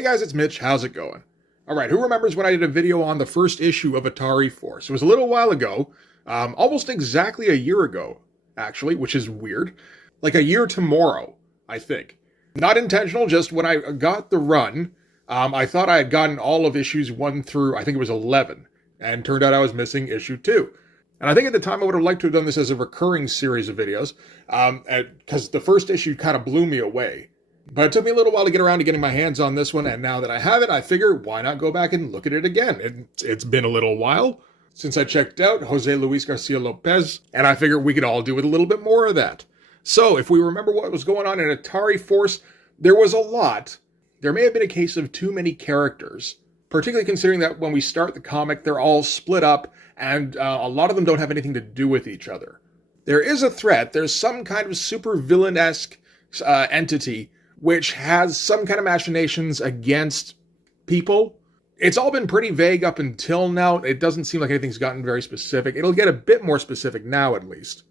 Hey guys, it's Mitch. How's it going? Alright, who remembers when I did a video on the first issue of ATARI FORCE? It was a little while ago, almost exactly a year ago, actually, which is weird. Like a year tomorrow, I think. Not intentional, just when I got the run, I thought I had gotten all of issues 1 through, I think it was 11, and turned out I was missing issue 2. And I think at the time I would have liked to have done this as a recurring series of videos, because the first issue kind of blew me away. But it took me a little while to get around to getting my hands on this one, and now that I have it, I figure, why not go back and look at it again? It's been a little while since I checked out Jose Luis Garcia Lopez, and I figure we could all do with a little bit more of that. So, if we remember what was going on in ATARI FORCE, there was a lot. There may have been a case of too many characters, particularly considering that when we start the comic, they're all split up, and a lot of them don't have anything to do with each other. There is a threat. There's some kind of super villain-esque entity which has some kind of machinations against people. It's all been pretty vague up until now. It doesn't seem like anything's gotten very specific. It'll get a bit more specific now, at least.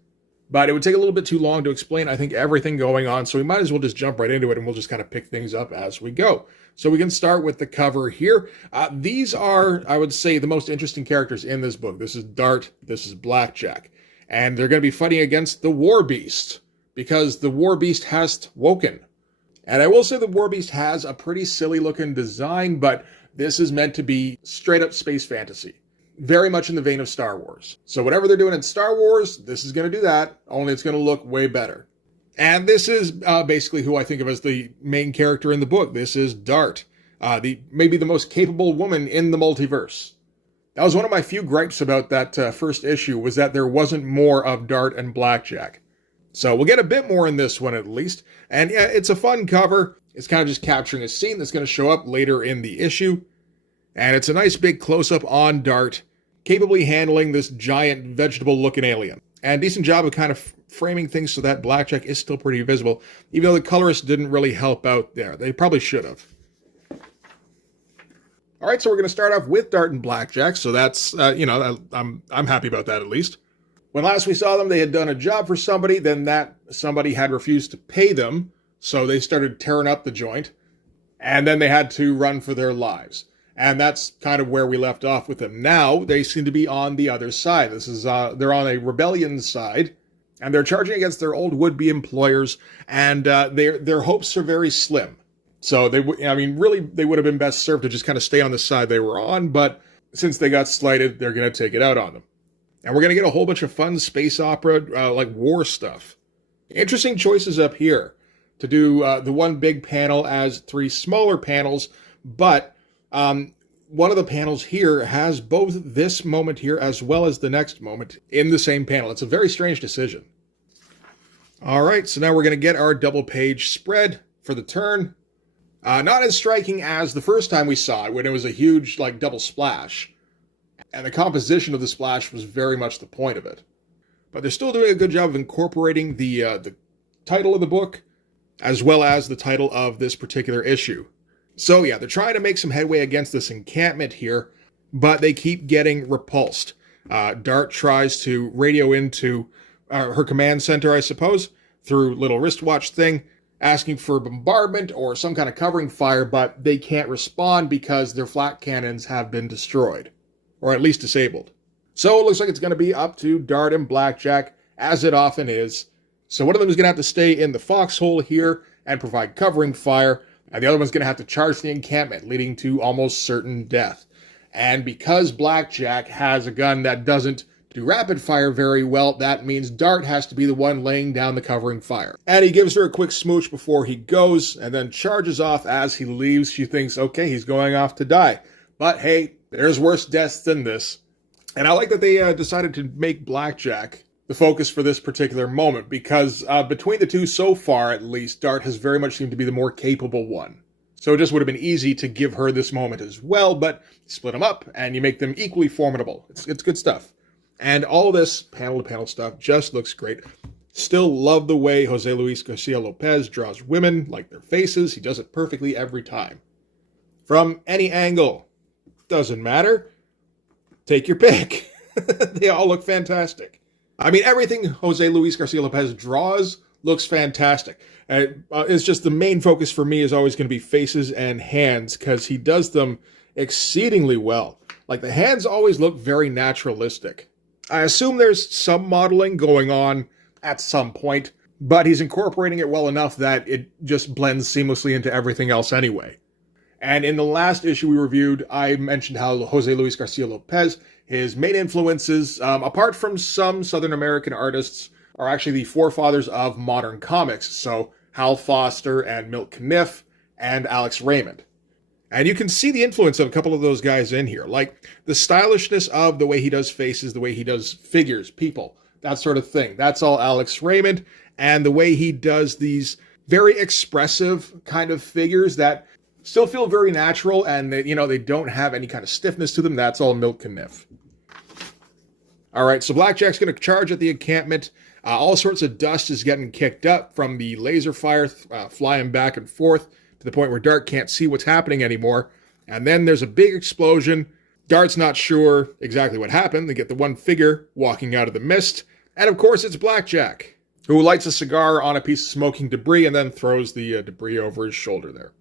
But it would take a little bit too long to explain, I think, everything going on, so we might as well just jump right into it, and we'll just kind of pick things up as we go. So we can start with the cover here. These are, I would say, the most interesting characters in this book. This is Dart, this is Blackjack. And they're going to be fighting against the War Beast, because the War Beast has woken. And I will say the War Beast has a pretty silly-looking design, but this is meant to be straight-up space fantasy. Very much in the vein of Star Wars. So whatever they're doing in Star Wars, this is going to do that, only it's going to look way better. And this is basically who I think of as the main character in the book. This is Dart, maybe the most capable woman in the multiverse. That was one of my few gripes about that first issue, was that there wasn't more of Dart and Blackjack. So we'll get a bit more in this one at least. And yeah, it's a fun cover. It's kind of just capturing a scene that's going to show up later in the issue. And it's a nice big close-up on Dart, capably handling this giant vegetable-looking alien. And decent job of kind of framing things so that Blackjack is still pretty visible, even though the colorist didn't really help out there. They probably should have. All right, so we're going to start off with Dart and Blackjack, so that's, I'm happy about that at least. When last we saw them, they had done a job for somebody, then that somebody had refused to pay them, so they started tearing up the joint, and then they had to run for their lives. And that's kind of where we left off with them. Now, they seem to be on the other side. This is, they're on a rebellion side, and they're charging against their old would-be employers, and their hopes are very slim. So, they would have been best served to just kind of stay on the side they were on, but since they got slighted, they're going to take it out on them. And we're going to get a whole bunch of fun space opera, like war stuff. Interesting choices up here to do the one big panel as 3 smaller panels, but one of the panels here has both this moment here as well as the next moment in the same panel. It's a very strange decision. All right, so now we're going to get our double-page spread for the turn. Not as striking as the first time we saw it, when it was a huge, like, double splash. And the composition of the splash was very much the point of it. But they're still doing a good job of incorporating the title of the book, as well as the title of this particular issue. So yeah, they're trying to make some headway against this encampment here, but they keep getting repulsed. Dart tries to radio into her command center, I suppose, through little wristwatch thing, asking for bombardment or some kind of covering fire, but they can't respond because their flak cannons have been destroyed. Or at least disabled. So it looks like it's going to be up to Dart and Blackjack, as it often is. So one of them is going to have to stay in the foxhole here and provide covering fire, and the other one's going to have to charge the encampment, leading to almost certain death. And because Blackjack has a gun that doesn't do rapid fire very well, that means Dart has to be the one laying down the covering fire. And he gives her a quick smooch before he goes, and then charges off as he leaves. She thinks, okay, he's going off to die. But hey, there's worse deaths than this. And I like that they decided to make Blackjack the focus for this particular moment, because between the two so far, at least, Dart has very much seemed to be the more capable one. So it just would have been easy to give her this moment as well, but split them up, and you make them equally formidable. It's good stuff. And all this panel-to-panel stuff just looks great. Still love the way Jose Luis Garcia Lopez draws women, like their faces. He does it perfectly every time. From any angle. Doesn't matter. Take your pick. They all look fantastic. I mean, everything Jose Luis Garcia Lopez draws looks fantastic. It's just the main focus for me is always going to be faces and hands because he does them exceedingly well. Like the hands always look very naturalistic. I assume there's some modeling going on at some point, but he's incorporating it well enough that it just blends seamlessly into everything else anyway. And in the last issue we reviewed, I mentioned how Jose Luis Garcia Lopez, his main influences, apart from some Southern American artists, are actually the forefathers of modern comics. So Hal Foster and Milt Caniff and Alex Raymond. And you can see the influence of a couple of those guys in here, like the stylishness of the way he does faces, the way he does figures, people, that sort of thing. That's all Alex Raymond. And the way he does these very expressive kind of figures that still feel very natural and they don't have any kind of stiffness to them. That's all Milt Caniff. All right, so Blackjack's going to charge at the encampment. All sorts of dust is getting kicked up from the laser fire flying back and forth to the point where Dart can't see what's happening anymore. And then there's a big explosion. Dart's not sure exactly what happened. They get the one figure walking out of the mist. And of course, it's Blackjack, who lights a cigar on a piece of smoking debris and then throws the debris over his shoulder there.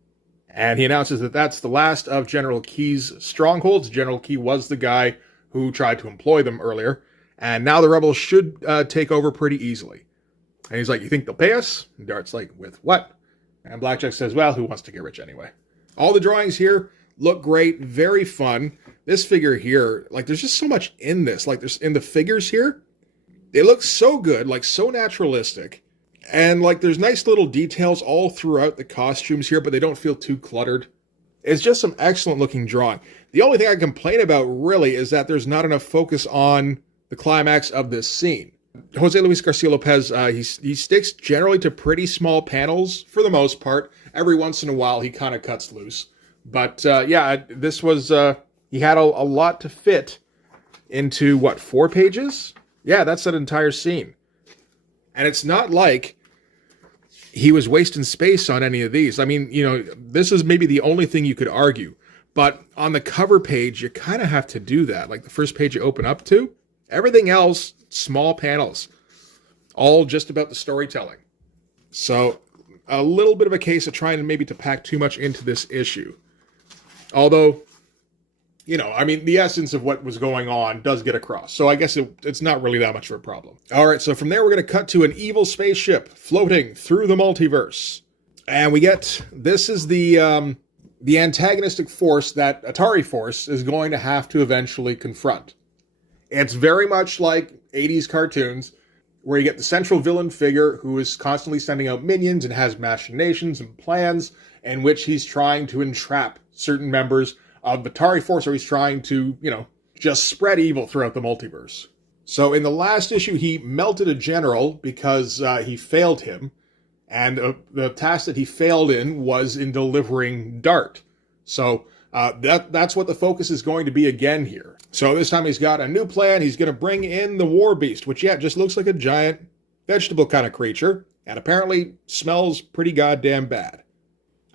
And he announces that that's the last of General Key's strongholds. General Key was the guy who tried to employ them earlier. And now the rebels should take over pretty easily. And he's like, you think they'll pay us? And Dart's like, with what? And Blackjack says, well, who wants to get rich anyway? All the drawings here look great, very fun. This figure here, like there's just so much in this. Like there's in the figures here, they look so good, like so naturalistic. And like there's nice little details all throughout the costumes here, but they don't feel too cluttered. It's just some excellent looking drawing. The only thing I complain about really is that there's not enough focus on the climax of this scene. Jose Luis Garcia Lopez, he sticks generally to pretty small panels for the most part. Every once in a while, he kind of cuts loose. But yeah, this was, he had a lot to fit into, what, 4 pages? Yeah, that's that entire scene. And it's not like he was wasting space on any of these. I mean, this is maybe the only thing you could argue. But on the cover page, you kind of have to do that. Like the first page you open up to, everything else, small panels, all just about the storytelling. So a little bit of a case of trying maybe to pack too much into this issue. Although, I mean, the essence of what was going on does get across. So I guess it's not really that much of a problem. All right, so from there we're going to cut to an evil spaceship floating through the multiverse. And this is the antagonistic force that ATARI Force is going to have to eventually confront. It's very much like 80s cartoons, where you get the central villain figure who is constantly sending out minions and has machinations and plans in which he's trying to entrap certain members of the ATARI Force, or he's trying to, just spread evil throughout the multiverse. So in the last issue, he melted a general because he failed him, and the task that he failed in was in delivering Dart. So that's what the focus is going to be again here. So this time he's got a new plan. He's going to bring in the War Beast, which, just looks like a giant vegetable kind of creature, and apparently smells pretty goddamn bad.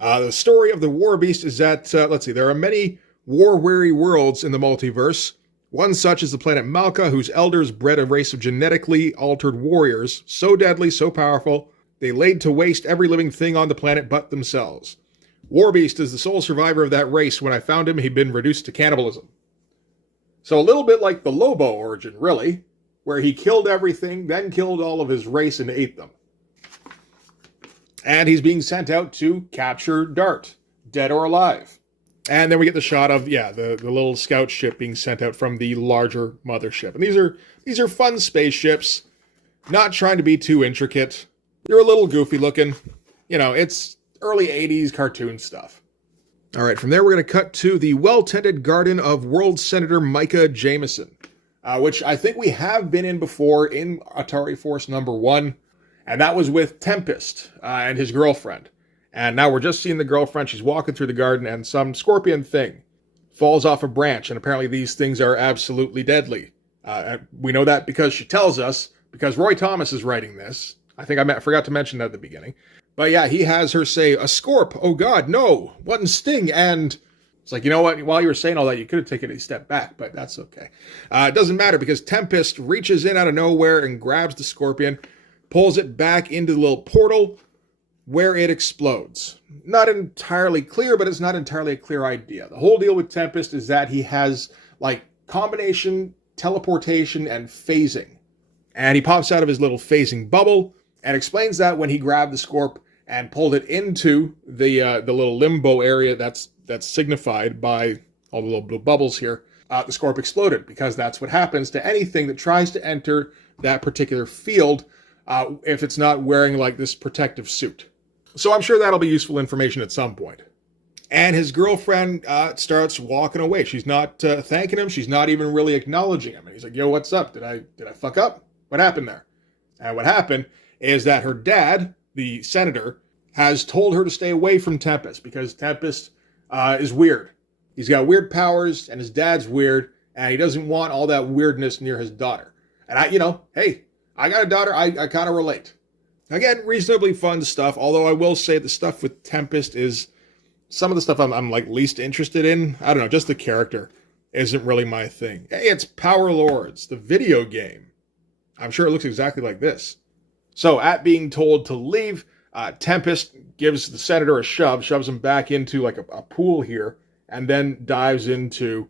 The story of the War Beast is that, there are many war-weary worlds in the multiverse. One such is the planet Malka, whose elders bred a race of genetically altered warriors, so deadly, so powerful, they laid to waste every living thing on the planet but themselves. Warbeast is the sole survivor of that race. When I found him, he'd been reduced to cannibalism. So a little bit like the Lobo origin, really, where he killed everything, then killed all of his race and ate them. And he's being sent out to capture Dart, dead or alive. And then we get the shot of, the little scout ship being sent out from the larger mothership. And these are fun spaceships, not trying to be too intricate. They're a little goofy looking. It's early 80s cartoon stuff. All right, from there we're going to cut to the well-tended garden of World Senator Micah Jameson, which I think we have been in before in ATARI Force number 1, and that was with Tempest and his girlfriend. And now we're just seeing the girlfriend. She's walking through the garden, and some scorpion thing falls off a branch, and apparently these things are absolutely deadly. We know that because she tells us, because Roy Thomas is writing this. I think I forgot to mention that at the beginning. But yeah, he has her say, a scorp, oh god, no, one sting, and it's like, you know what, while you were saying all that, you could have taken a step back, but that's okay. It doesn't matter, because Tempest reaches in out of nowhere and grabs the scorpion, pulls it back into the little portal where it explodes. Not entirely clear, but it's not entirely a clear idea. The whole deal with Tempest is that he has like combination, teleportation, and phasing. And he pops out of his little phasing bubble and explains that when he grabbed the Scorp and pulled it into the little limbo area that's signified by all the little blue bubbles here, the Scorp exploded, because that's what happens to anything that tries to enter that particular field if it's not wearing like this protective suit. So I'm sure that'll be useful information at some point. And his girlfriend starts walking away. She's not thanking him. She's not even really acknowledging him. And he's like, yo, what's up? Did I fuck up? What happened there? And what happened is that her dad, the senator, has told her to stay away from Tempest because Tempest is weird. He's got weird powers, and his dad's weird, and he doesn't want all that weirdness near his daughter. And hey, I got a daughter. I kind of relate. Again, reasonably fun stuff, although I will say the stuff with Tempest is some of the stuff I'm like least interested in. I don't know, just the character isn't really my thing. Hey, it's Power Lords, the video game. I'm sure it looks exactly like this. So, at being told to leave, Tempest gives the senator a shove, shoves him back into like a pool here, and then dives into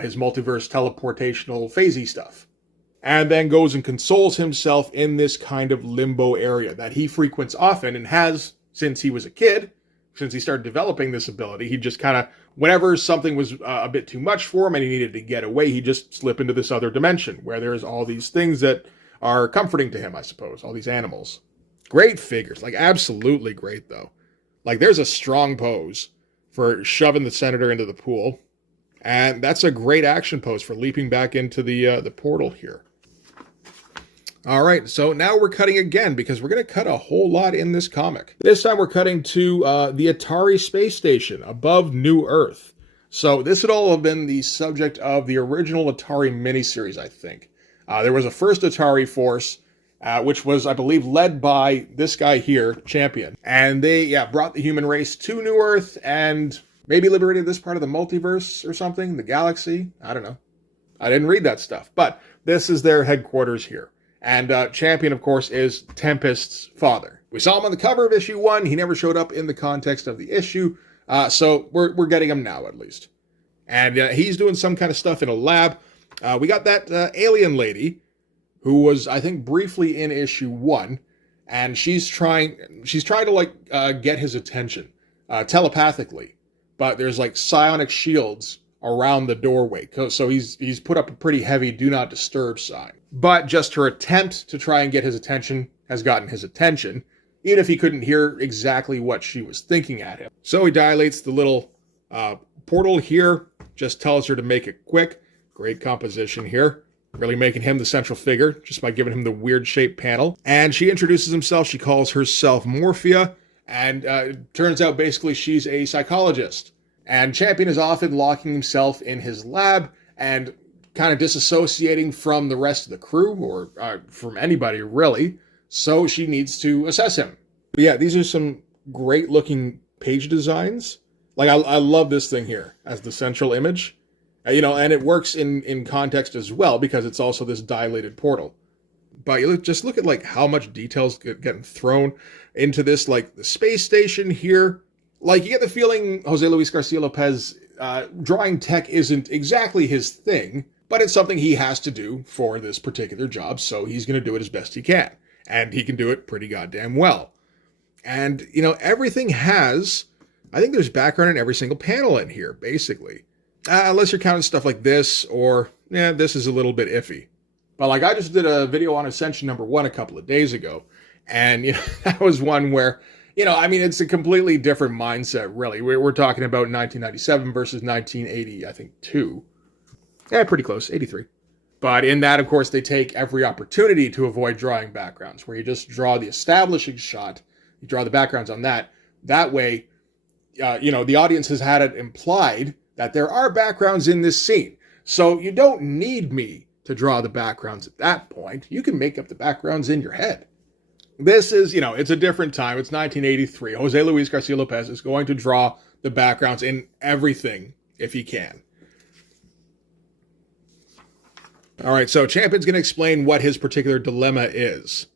his multiverse teleportational phasey stuff. And then goes and consoles himself in this kind of limbo area that he frequents often and has since he was a kid. Since he started developing this ability, he just kind of, whenever something was a bit too much for him and he needed to get away, he'd just slip into this other dimension where there's all these things that are comforting to him, I suppose, all these animals. Great figures, like absolutely great though. Like there's a strong pose for shoving the senator into the pool, and that's a great action pose for leaping back into the portal here. All right, so now we're cutting again because we're going to cut a whole lot in this comic. This time we're cutting to the Atari space station above New Earth. So this would all have been the subject of the original Atari miniseries, I think. There was a first Atari Force, which was, I believe, led by this guy here, Champion. And they brought the human race to New Earth and maybe liberated this part of the multiverse or something, the galaxy. I don't know. I didn't read that stuff. But this is their headquarters here. And Champion, of course, is Tempest's father. We saw him on the cover of issue 1. He never showed up in the context of the issue. So we're getting him now, at least. And he's doing some kind of stuff in a lab. We got that alien lady who was, I think, briefly in issue 1. And she's trying to, like, get his attention telepathically. But there's, like, psionic shields around the doorway. So he's put up a pretty heavy do not disturb sign. But just her attempt to try and get his attention has gotten his attention, even if he couldn't hear exactly what she was thinking at him. So he dilates the little portal here, just tells her to make it quick. Great composition here. Really making him the central figure, just by giving him the weird shaped panel. And she introduces himself. She calls herself Morphia, and turns out basically she's a psychologist. And Champion is often locking himself in his lab and kind of disassociating from the rest of the crew, or from anybody really, so she needs to assess him. But yeah, these are some great looking page designs. Like, I love this thing here as the central image, and it works in context as well because it's also this dilated portal. But you just look at like how much details getting thrown into this, like the space station here. Like, you get the feeling Jose Luis Garcia Lopez drawing tech isn't exactly his thing, but it's something he has to do for this particular job, so he's going to do it as best he can. And he can do it pretty goddamn well. And, everything has, I think there's background in every single panel in here, basically. Unless you're counting stuff like this, or, this is a little bit iffy. But, like, I just did a video on Ascension #1 a couple of days ago, and, that was one where, it's a completely different mindset, really. We're talking about 1997 versus 1980, I think, 2. Yeah, pretty close, 83. But in that, of course, they take every opportunity to avoid drawing backgrounds, where you just draw the establishing shot, you draw the backgrounds on that. That way, the audience has had it implied that there are backgrounds in this scene. So you don't need me to draw the backgrounds at that point. You can make up the backgrounds in your head. This is, it's a different time. It's 1983. Jose Luis Garcia Lopez is going to draw the backgrounds in everything if he can. All right, so Champion's going to explain what his particular dilemma is.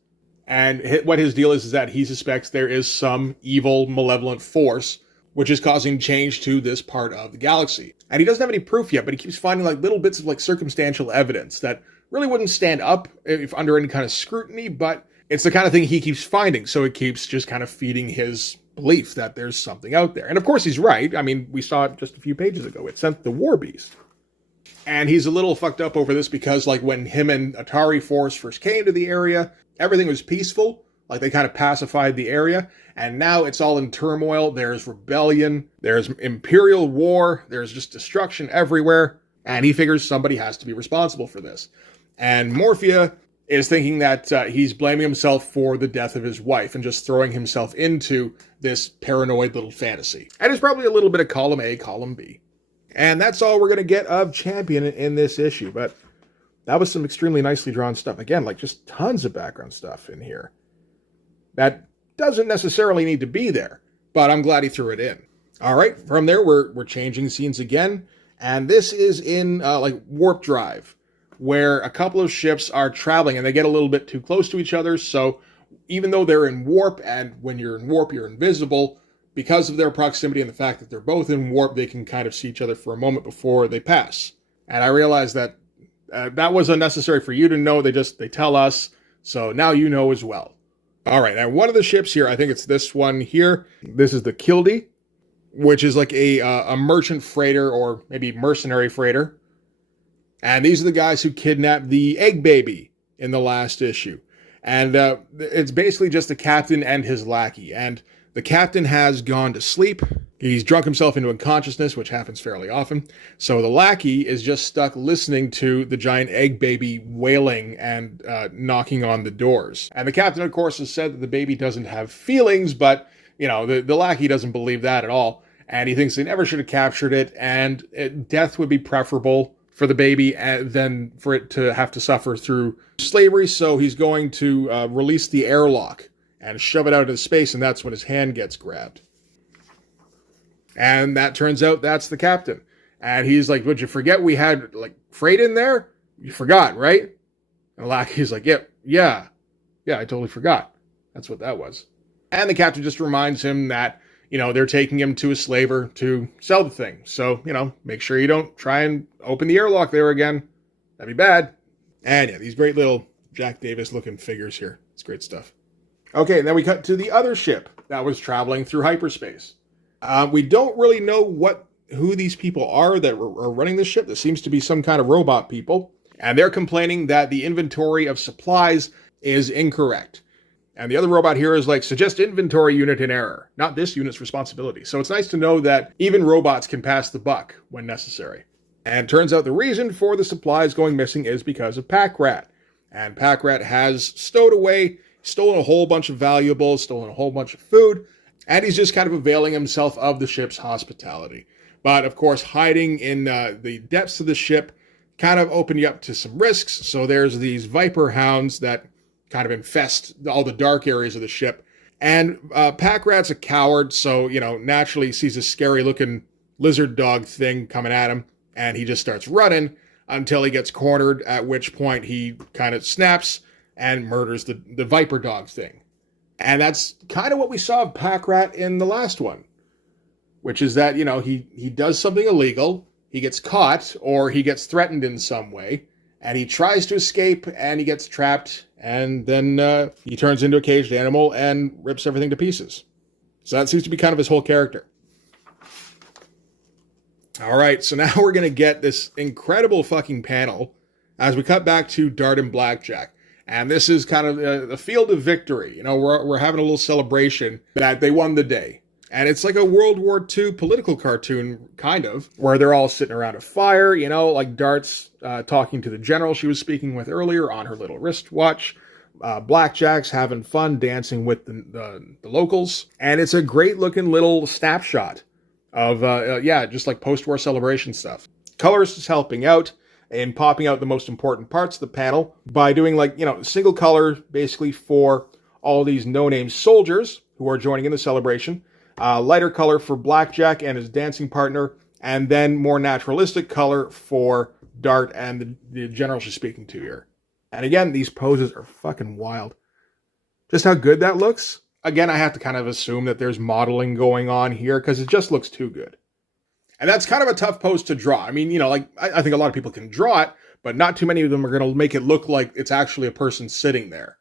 And what his deal is that he suspects there is some evil, malevolent force which is causing change to this part of the galaxy. And he doesn't have any proof yet, but he keeps finding like little bits of like circumstantial evidence that really wouldn't stand up if under any kind of scrutiny, but it's the kind of thing he keeps finding. So it keeps just kind of feeding his belief that there's something out there. And of course he's right. I mean, we saw it just a few pages ago. It sent the War Beast. And he's a little fucked up over this because like when him and ATARI Force first came to the area, everything was peaceful. Like they kind of pacified the area. And now it's all in turmoil. There's rebellion. There's imperial war. There's just destruction everywhere. And he figures somebody has to be responsible for this. And Morphia is thinking that he's blaming himself for the death of his wife and just throwing himself into this paranoid little fantasy. And it's probably a little bit of column A, column B. And that's all we're going to get of Champion in this issue. But that was some extremely nicely drawn stuff. Again, like just tons of background stuff in here. That doesn't necessarily need to be there, but I'm glad he threw it in. All right, from there, we're changing scenes again. And this is in like warp drive, where a couple of ships are traveling and they get a little bit too close to each other. So even though they're in warp, and when you're in warp, you're invisible, because of their proximity and the fact that they're both in warp, they can kind of see each other for a moment before they pass. And I realized that that was unnecessary for you to know. They tell us. So now you know as well. All right, now one of the ships here, I think it's this one here. This is the Cliched, which is like a merchant freighter or maybe mercenary freighter. And these are the guys who kidnapped the egg baby in the last issue. And it's basically just the captain and his lackey. And the captain has gone to sleep. He's drunk himself into unconsciousness, which happens fairly often. So the lackey is just stuck listening to the giant egg baby wailing and knocking on the doors. And the captain, of course, has said that the baby doesn't have feelings, but, you know, the lackey doesn't believe that at all. And he thinks they never should have captured it, and death would be preferable for the baby than for it to have to suffer through slavery. So he's going to release the airlock and shove it out into space, and that's when his hand gets grabbed. And that turns out that's the captain. And he's like, would you forget we had like freight in there? You forgot, right? And Lackey's like, yeah, I totally forgot. That's what that was. And the captain just reminds him that, you know, they're taking him to a slaver to sell the thing. So, you know, make sure you don't try and open the airlock there again. That'd be bad. And yeah, these great little Jack Davis looking figures here. It's great stuff. Okay, and then we cut to the other ship that was traveling through hyperspace. We don't really know who these people are that are running this ship. There seems to be some kind of robot people. And they're complaining that the inventory of supplies is incorrect. And the other robot here is like, suggest inventory unit in error. Not this unit's responsibility. So it's nice to know that even robots can pass the buck when necessary. And turns out the reason for the supplies going missing is because of Packrat. And Packrat has stowed away, stolen a whole bunch of valuables, stolen a whole bunch of food, and he's just kind of availing himself of the ship's hospitality. But of course, hiding in the depths of the ship kind of opened you up to some risks. So there's these Viper hounds that kind of infest all the dark areas of the ship. And Packrat's a coward, so, you know, naturally he sees a scary looking lizard dog thing coming at him, and he just starts running until he gets cornered, at which point he kind of snaps and murders the Viper dog thing. And that's kind of what we saw of Packrat in the last one, which is that, you know, he does something illegal, he gets caught, or he gets threatened in some way, and he tries to escape, and he gets trapped, and then he turns into a caged animal and rips everything to pieces. So that seems to be kind of his whole character. All right, so now we're going to get this incredible fucking panel as we cut back to Dart and Blackjack. And this is kind of a field of victory. You know, we're having a little celebration that they won the day. And it's like a World War II political cartoon, kind of, where they're all sitting around a fire, you know, like Dart's talking to the general she was speaking with earlier on her little wristwatch. Blackjack's having fun dancing with the locals. And it's a great-looking little snapshot of, just like post-war celebration stuff. Colorist is helping out and popping out the most important parts of the panel by doing, like, you know, single color basically for all these no-name soldiers who are joining in the celebration. Lighter color for Blackjack and his dancing partner, and then more naturalistic color for Dart and the general she's speaking to here. And again, these poses are fucking wild. Just how good that looks. Again, I have to kind of assume that there's modeling going on here because it just looks too good. And that's kind of a tough pose to draw. I mean, like I think a lot of people can draw it, but not too many of them are going to make it look like it's actually a person sitting there.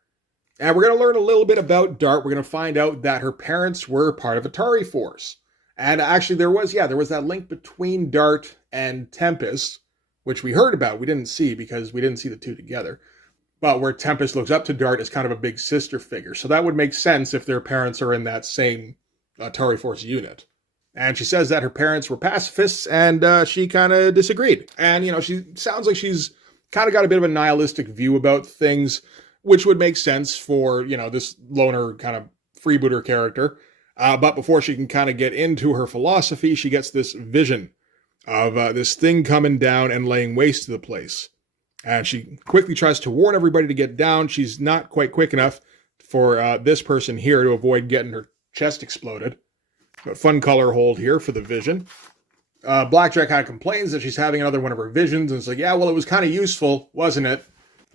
And we're going to learn a little bit about Dart. We're going to find out that her parents were part of ATARI Force. And actually there was that link between Dart and Tempest, which we heard about. We didn't see because we didn't see the two together. But where Tempest looks up to Dart as kind of a big sister figure. So that would make sense if their parents are in that same ATARI Force unit. And she says that her parents were pacifists and she kind of disagreed. And, she sounds like she's kind of got a bit of a nihilistic view about things, which would make sense for, this loner kind of freebooter character. But before she can kind of get into her philosophy, she gets this vision of this thing coming down and laying waste to the place. And she quickly tries to warn everybody to get down. She's not quite quick enough for this person here to avoid getting her chest exploded. But fun color hold here for the vision. Blackjack kind of complains that she's having another one of her visions. And it's like, yeah, well, it was kind of useful, wasn't it?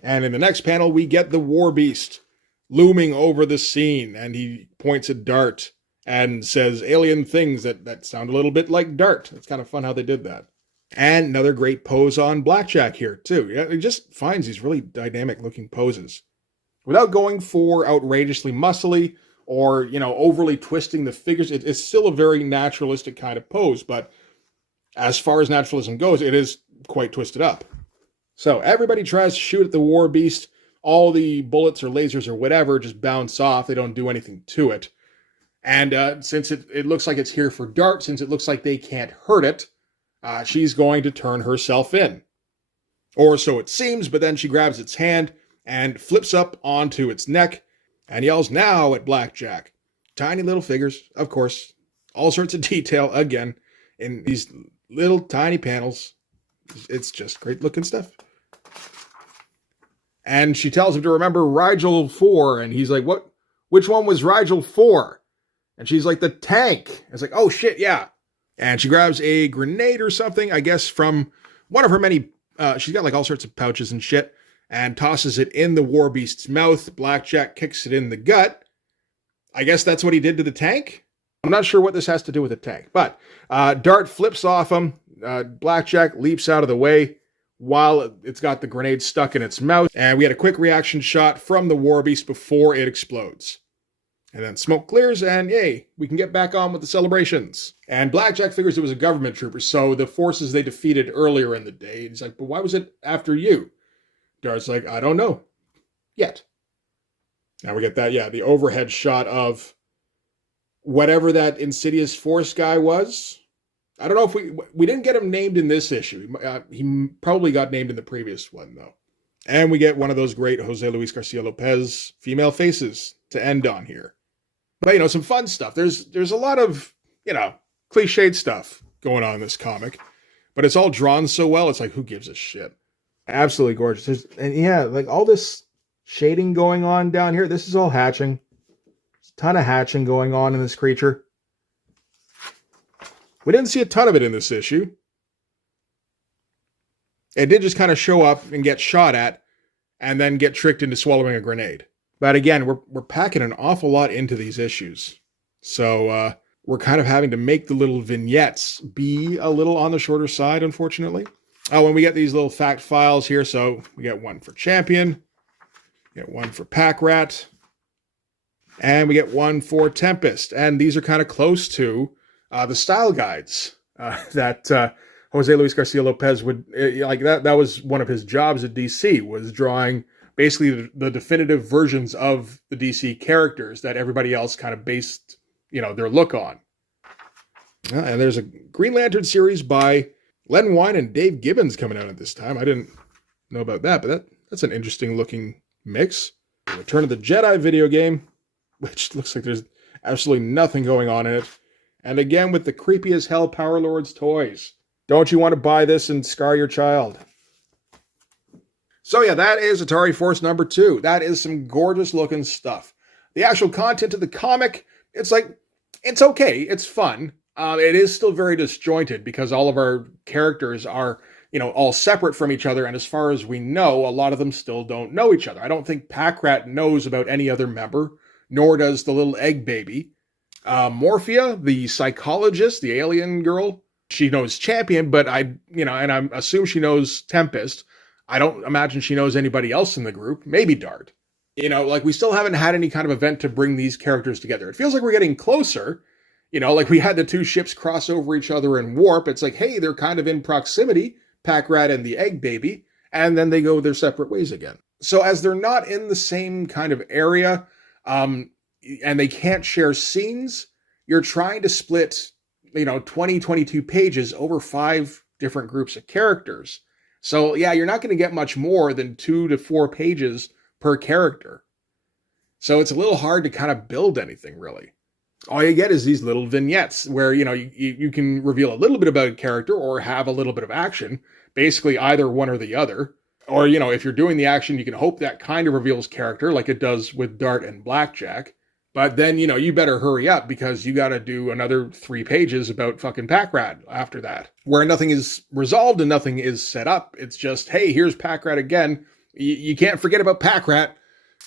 And in the next panel, we get the War Beast looming over the scene. And he points at Dart and says alien things that sound a little bit like Dart. It's kind of fun how they did that. And another great pose on Blackjack here, too. Yeah, he just finds these really dynamic-looking poses. Without going for outrageously muscly or, overly twisting the figures, it's still a very naturalistic kind of pose, but as far as naturalism goes, it is quite twisted up. So everybody tries to shoot at the War Beast. All the bullets or lasers or whatever just bounce off. They don't do anything to it. And since it looks like it's here for Dart, since it looks like they can't hurt it, she's going to turn herself in. Or so it seems, but then she grabs its hand and flips up onto its neck and yells now at Blackjack. Tiny little figures, of course, all sorts of detail, again, in these little tiny panels. It's just great looking stuff. And she tells him to remember Rigel 4, and he's like, what? Which one was Rigel 4? And she's like, the tank. It's like, oh shit, yeah. And she grabs a grenade or something, I guess, from one of her many, she's got like all sorts of pouches and shit, and tosses it in the War Beast's mouth. Blackjack kicks it in the gut. I guess that's what he did to the tank? I'm not sure what this has to do with the tank, but Dart flips off him. Blackjack leaps out of the way while it's got the grenade stuck in its mouth. And we had a quick reaction shot from the War Beast before it explodes. And then smoke clears, and yay, we can get back on with the celebrations. And Blackjack figures it was a government trooper, so the forces they defeated earlier in the day. He's like, but why was it after you? Dart's like, I don't know. Yet. Now we get that, the overhead shot of whatever that Insidious Force guy was. I don't know if we didn't get him named in this issue. He probably got named in the previous one, though. And we get one of those great Jose Luis Garcia Lopez female faces to end on here. But, some fun stuff. There's a lot of, cliched stuff going on in this comic. But it's all drawn so well, it's like, who gives a shit? Absolutely gorgeous. Like all this shading going on down here. This is all hatching. There's a ton of hatching going on in this creature. We didn't see a ton of it in this issue. It did just kind of show up and get shot at and then get tricked into swallowing a grenade. But again, we're packing an awful lot into these issues. So we're kind of having to make the little vignettes be a little on the shorter side, unfortunately. When we get these little fact files here, so we get one for Champion, we get one for Pack Rat, and we get one for Tempest. And these are kind of close to the style guides that Jose Luis Garcia Lopez would, that was one of his jobs at DC, was drawing basically the definitive versions of the DC characters that everybody else kind of based, their look on. And there's a Green Lantern series by Len Wein and Dave Gibbons coming out at this time. I didn't know about that, but that's an interesting looking mix. Return of the Jedi video game, which looks like there's absolutely nothing going on in it. And again, with the creepy as hell Power Lords toys. Don't you want to buy this and scar your child? So that is ATARI Force number 2. That is some gorgeous looking stuff. The actual content of the comic, it's okay. It's fun. It is still very disjointed because all of our characters are, all separate from each other. And as far as we know, a lot of them still don't know each other. I don't think Pack Rat knows about any other member nor does the little egg baby. Morphia, the psychologist, the alien girl, she knows Champion, but and I assume she knows Tempest. I don't imagine she knows anybody else in the group. Maybe Dart. Like we still haven't had any kind of event to bring these characters together. It feels like we're getting closer. Like we had the two ships cross over each other and warp. It's like, hey, they're kind of in proximity, Pack Rat and the Egg Baby, and then they go their separate ways again. So as they're not in the same kind of area, and they can't share scenes, you're trying to split, 20, 22 pages over 5 different groups of characters. So yeah, you're not going to get much more than 2 to 4 pages per character. So it's a little hard to kind of build anything, really. All you get is these little vignettes where, you can reveal a little bit about a character or have a little bit of action, basically either one or the other. Or, if you're doing the action, you can hope that kind of reveals character like it does with Dart and Blackjack. But then, you better hurry up because you got to do another 3 pages about fucking Pack Rat after that, where nothing is resolved and nothing is set up. It's just, hey, here's Pack Rat again. You can't forget about Pack Rat.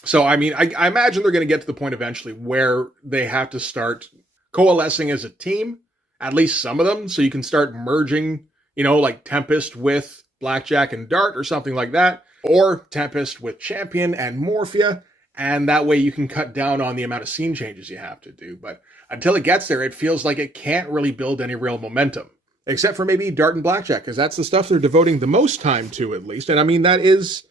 So, I imagine they're going to get to the point eventually where they have to start coalescing as a team, at least some of them, so you can start merging, like Tempest with Blackjack and Dart or something like that, or Tempest with Champion and Morphia, and that way you can cut down on the amount of scene changes you have to do. But until it gets there, it feels like it can't really build any real momentum, except for maybe Dart and Blackjack, because that's the stuff they're devoting the most time to, at least. And that is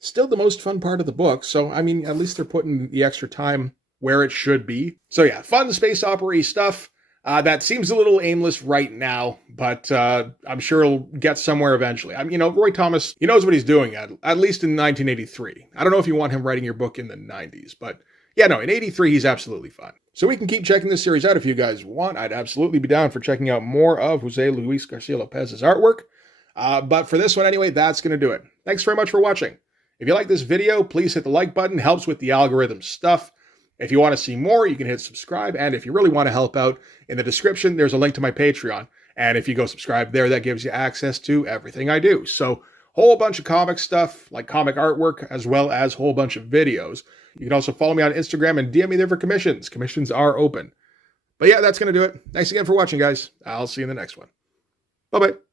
still the most fun part of the book. So, at least they're putting the extra time where it should be. So yeah, fun space opera stuff. That seems a little aimless right now, but I'm sure it'll get somewhere eventually. Roy Thomas, he knows what he's doing, at least in 1983. I don't know if you want him writing your book in the 90s, but yeah, no, in 83, he's absolutely fine. So we can keep checking this series out if you guys want. I'd absolutely be down for checking out more of Jose Luis Garcia Lopez's artwork. But for this one anyway, that's going to do it. Thanks very much for watching. If you like this video, please hit the like button. Helps with the algorithm stuff. If you want to see more, you can hit subscribe. And if you really want to help out, in the description, there's a link to my Patreon. And if you go subscribe there, that gives you access to everything I do. So, whole bunch of comic stuff, like comic artwork, as well as whole bunch of videos. You can also follow me on Instagram and DM me there for commissions. Commissions are open. But yeah, that's going to do it. Thanks again for watching, guys. I'll see you in the next one. Bye-bye.